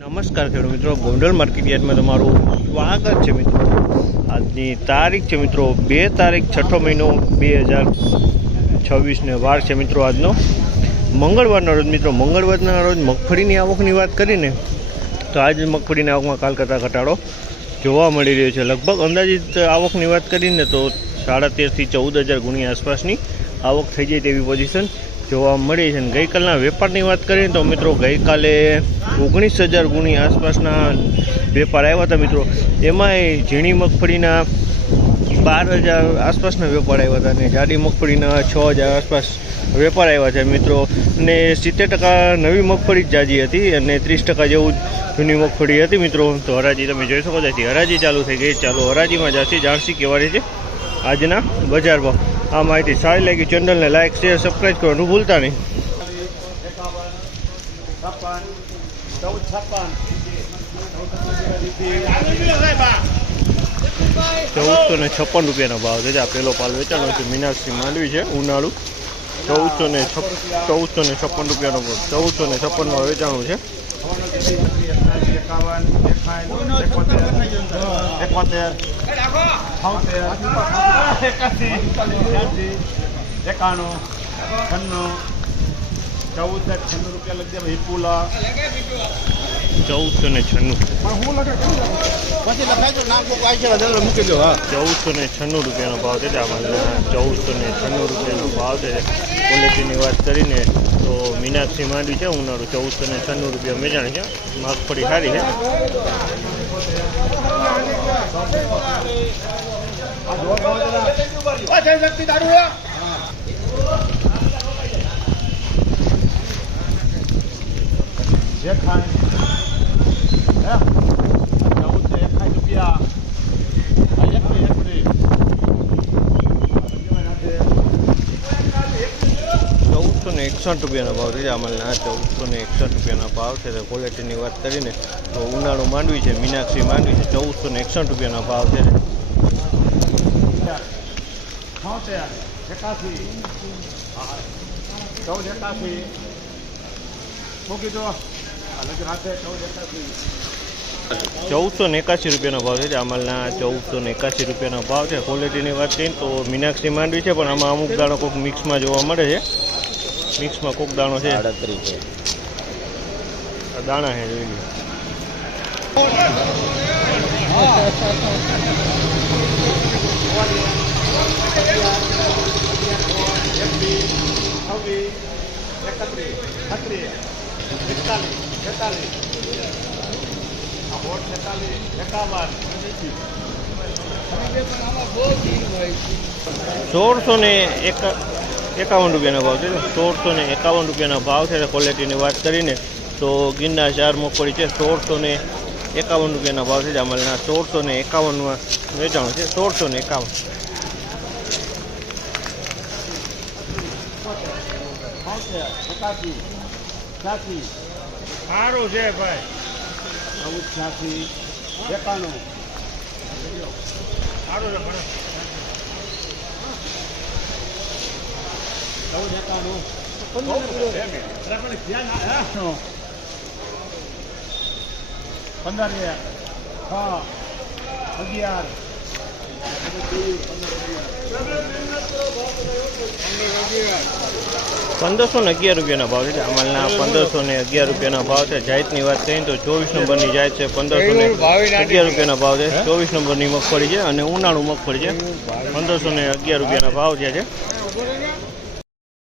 નમસ્કાર ખેડૂત મિત્રો, ગોંડલ માર્કેટ યાર્ડમાં તમારું સ્વાગત છે મિત્રો। આજની તારીખ છે મિત્રો 2 તારીખ 6ઠો મહિનો 2026 ને વાર છે મિત્રો આજનો મંગળવારના રોજ મિત્રો। મંગળવારના રોજ મગફળીની આવકની વાત કરીને તો આજે મગફળીની આવકમાં કાલ કરતાં ઘટાડો જોવા મળી રહ્યો છે। લગભગ અંદાજિત આવકની વાત કરીને તો 13,500 થી 14,000 ગુણી આસપાસની આવક થઈ જાય તેવી પોઝિશન જોવા મળી છે। ગઈકાલના વેપારની વાત કરીએ તો મિત્રો ગઈકાલે 19,000 ગુણી આસપાસના વેપાર આવ્યા હતા મિત્રો। એમાંય ઝીણી મગફળીના 12,000 આસપાસના વેપાર આવ્યા હતા અને જાડી મગફળીના 6,000 આસપાસ વેપાર આવ્યા છે મિત્રો। અને 70% નવી મગફળી જ જાજી હતી અને 30% જેવું જૂની મગફળી હતી મિત્રો। તો હરાજી તમે જોઈ શકો છો, હરાજી ચાલુ થઈ ગઈ। ચાલો હરાજીમાં જાસી જાણસી કેવા રહે છે આજના બજાર ભાવ। આ માહિતી સારી લાગી ચેનલને લાઇક શેર સબસ્ક્રાઈબ કરવાનું ભૂલતા નહીં। 1456 રૂપિયાનો ભાવ છે। આ પેલો પાલ વેચાણો છે મીનાક્ષી માંડવી છે ઉનાળુ 1456 રૂપિયાનો ભાવ 1456માં વેચાણું છે। 1496 રૂપિયાનો ભાવ છે। આમાં 1496 રૂપિયાનો ભાવ છે। ક્વોલિટીની વાત કરીને તો મીનાક્ષી માંડવી છે ઉનાળુ 1496 રૂપિયા વેચાણ છે। મગફળી સારી છે। ₹1461 ભાવ છે। આમાં 1461 રૂપિયાના ભાવ છે। ક્વોલિટીની વાત કરીને તો ઉનાળુ માંડવી છે મીનાક્ષી માંડવી છે 1461 રૂપિયાના ભાવ છે। ₹1481 રૂપિયાનો ભાવ છે। આમલના ₹1481 રૂપિયાનો ભાવ છે। ક્વોલિટીની વાત કરીએ તો મીનાક્ષી માંડવી છે પણ આમાં અમુક દાણો કોઈક મિક્સમાં જોવા મળે છે। મિક્સમાં કોઈક દાણો છે 38 દાણા છે જોઈ લો। ₹1,451 રૂપિયાનો ભાવ છે। 1,451 રૂપિયાના ભાવ છે। ક્વોલિટીની વાત કરીને તો ગિરનાર 4 મગફળી છે 1,451 રૂપિયાના ભાવ છે। અમલના 1,451માં વેચાણ છે 1,451। સારું છે ભાઈ 86 91 સારું છે 1,511 રૂપિયાના ભાવ છે। અમલના 1,511 રૂપિયાના ભાવ છે। જાતની વાત કરીએ તો 24 નંબરની જાત છે 1,511 રૂપિયાના ભાવ છે। 24 નંબરની મગફળી છે અને ઉનાળુ મગફળી છે 1,511 રૂપિયાના ભાવ છે।